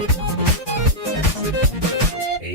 Hey,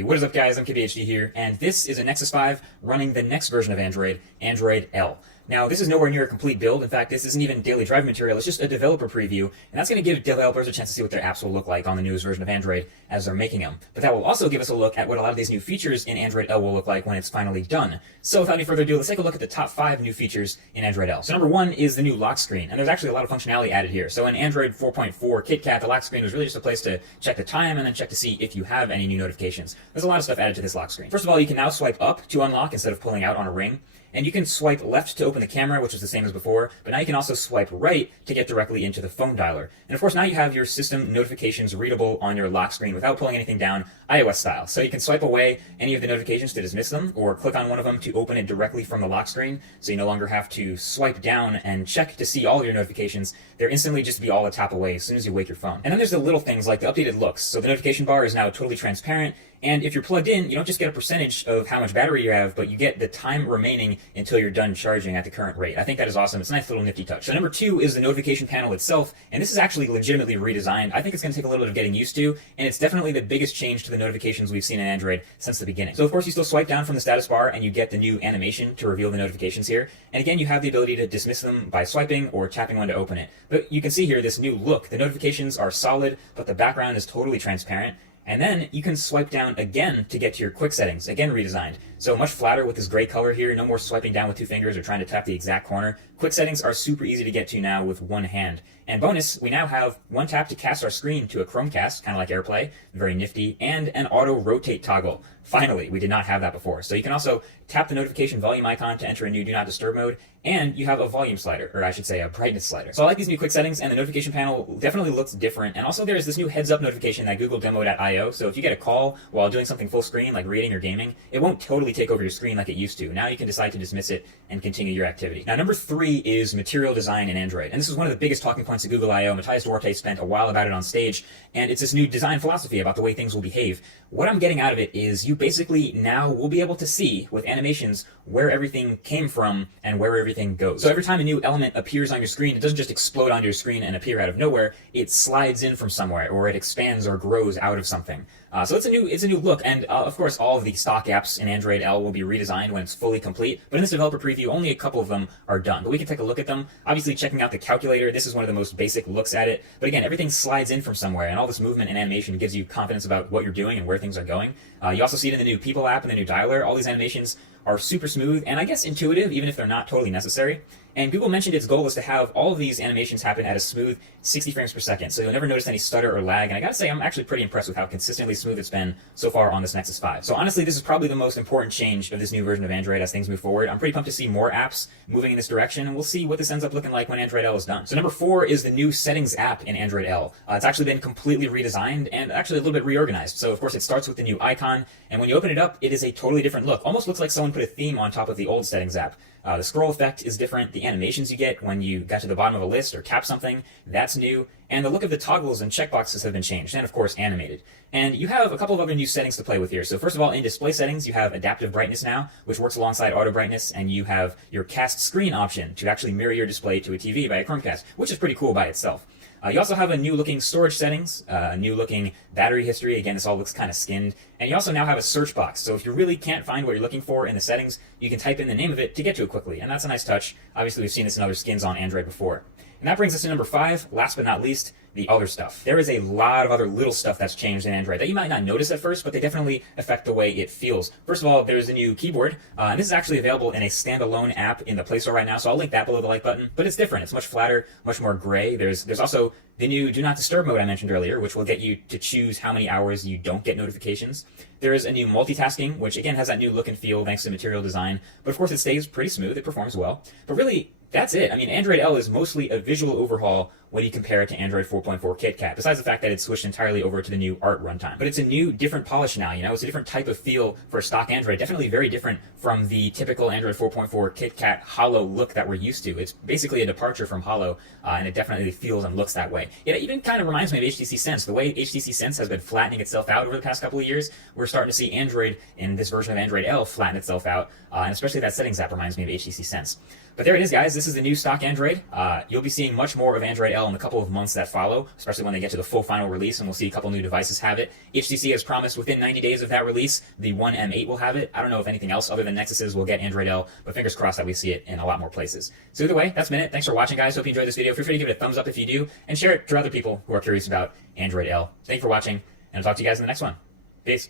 what is up guys, I'm KBHD here, and this is a Nexus 5 running the next version of Android, Android L. Now, this is nowhere near a complete build. In fact, this isn't even daily driving material. It's just a developer preview, and that's going to give developers a chance to see what their apps will look like on the newest version of Android as they're making them. But that will also give us a look at what a lot of these new features in Android L will look like when it's finally done. So without any further ado, let's take a look at the top 5 new features in Android L. So number 1 is the new lock screen, and there's actually a lot of functionality added here. So in Android 4.4 KitKat, the lock screen was really just a place to check the time and then check to see if you have any new notifications. There's a lot of stuff added to this lock screen. First of all, you can now swipe up to unlock instead of pulling out on a ring. And you can swipe left to open the camera, which is the same as before, but now you can also swipe right to get directly into the phone dialer. And of course, now you have your system notifications readable on your lock screen without pulling anything down, iOS style. So you can swipe away any of the notifications to dismiss them, or click on one of them to open it directly from the lock screen, so you no longer have to swipe down and check to see all your notifications. They're instantly just be all a tap away as soon as you wake your phone. And then there's the little things like the updated looks. So the notification bar is now totally transparent, and if you're plugged in, you don't just get a percentage of how much battery you have, but you get the time remaining until you're done charging at the current rate. I think that is awesome. It's a nice little nifty touch. So number 2 is the notification panel itself, and this is actually legitimately redesigned. I think it's going to take a little bit of getting used to, and it's definitely the biggest change to the notifications we've seen in Android since the beginning. So of course you still swipe down from the status bar and you get the new animation to reveal the notifications here. And again, you have the ability to dismiss them by swiping or tapping one to open it. But you can see here this new look. The notifications are solid, but the background is totally transparent. And then you can swipe down again to get to your quick settings, again redesigned. So much flatter with this gray color here, no more swiping down with 2 fingers or trying to tap the exact corner. Quick settings are super easy to get to now with one hand. And bonus, we now have one tap to cast our screen to a Chromecast, kind of like AirPlay, very nifty, and an auto rotate toggle. Finally, we did not have that before. So you can also tap the notification volume icon to enter a new Do Not Disturb mode, and you have a volume slider, or I should say a brightness slider. So I like these new quick settings, and the notification panel definitely looks different. And also there's this new heads up notification that Google demoed at I.O. So if you get a call while doing something full screen, like reading or gaming, it won't totally take over your screen like it used to. Now you can decide to dismiss it and continue your activity. Now number 3 is material design in Android. And this is one of the biggest talking points at Google I.O. Matthias Duarte spent a while about it on stage, and it's this new design philosophy about the way things will behave. What I'm getting out of it is you basically now will be able to see with animations where everything came from and where everything goes. So every time a new element appears on your screen, it doesn't just explode onto your screen and appear out of nowhere. It slides in from somewhere, or it expands or grows out of something. So it's a new look, and of course all of the stock apps in Android L will be redesigned when it's fully complete, but in this developer preview only a couple of them are done. But we can take a look at them. Obviously checking out the calculator, this is one of the most basic looks at it, but again, everything slides in from somewhere, and all this movement and animation gives you confidence about what you're doing and where things are going. You also see it in the new People app and the new dialer. All these animations are super smooth and I guess intuitive, even if they're not totally necessary. And Google mentioned its goal is to have all of these animations happen at a smooth 60 frames per second, so you'll never notice any stutter or lag, and I gotta say, I'm actually pretty impressed with how consistently smooth it's been so far on this Nexus 5. So honestly, this is probably the most important change of this new version of Android as things move forward. I'm pretty pumped to see more apps moving in this direction, and we'll see what this ends up looking like when Android L is done. So number 4 is the new Settings app in Android L. It's actually been completely redesigned and actually a little bit reorganized. So of course it starts with the new icon, and when you open it up, it is a totally different look. Almost looks like someone put a theme on top of the old Settings app. The scroll effect is different, the animations you get when you got to the bottom of a list or tap something, that's new, and the look of the toggles and checkboxes have been changed, and of course animated. And you have a couple of other new settings to play with here. So first of all, in display settings, you have adaptive brightness now, which works alongside auto brightness, and you have your cast screen option to actually mirror your display to a TV by a Chromecast, which is pretty cool by itself. You also have a new looking storage settings, a new looking battery history. Again, this all looks kind of skinned. And you also now have a search box. So if you really can't find what you're looking for in the settings, you can type in the name of it to get to it quickly. And that's a nice touch. Obviously, we've seen this in other skins on Android before. And that brings us to number 5, last but not least, the other stuff. There is a lot of other little stuff that's changed in Android that you might not notice at first, but they definitely affect the way it feels. First of all, there's a new keyboard, and this is actually available in a standalone app in the Play Store right now, so I'll link that below the like button, but it's different. It's much flatter, much more gray. There's also the new Do Not Disturb mode I mentioned earlier, which will get you to choose how many hours you don't get notifications. There is a new multitasking, which again has that new look and feel thanks to material design, but of course it stays pretty smooth, it performs well. But really, that's it. I mean, Android L is mostly a visual overhaul when you compare it to Android 4.4 KitKat, besides the fact that it's switched entirely over to the new Art runtime. But it's a new, different polish now, you know? It's a different type of feel for stock Android, definitely very different from the typical Android 4.4 KitKat Holo look that we're used to. It's basically a departure from Holo, and it definitely feels and looks that way. It even kind of reminds me of HTC Sense. The way HTC Sense has been flattening itself out over the past couple of years, we're starting to see Android in this version of Android L flatten itself out, and especially that settings app reminds me of HTC Sense. But there it is, guys. This is the new stock Android. You'll be seeing much more of Android L in the couple of months that follow, especially when they get to the full final release, and we'll see a couple new devices have it. HTC has promised within 90 days of that release, the One M8 will have it. I don't know if anything else other than Nexuses will get Android L, but fingers crossed that we see it in a lot more places. So either way, that's been it. Thanks for watching, guys. Hope you enjoyed this video. Feel free to give it a thumbs up if you do, and share it to other people who are curious about Android L. Thank you for watching, and I'll talk to you guys in the next one. Peace.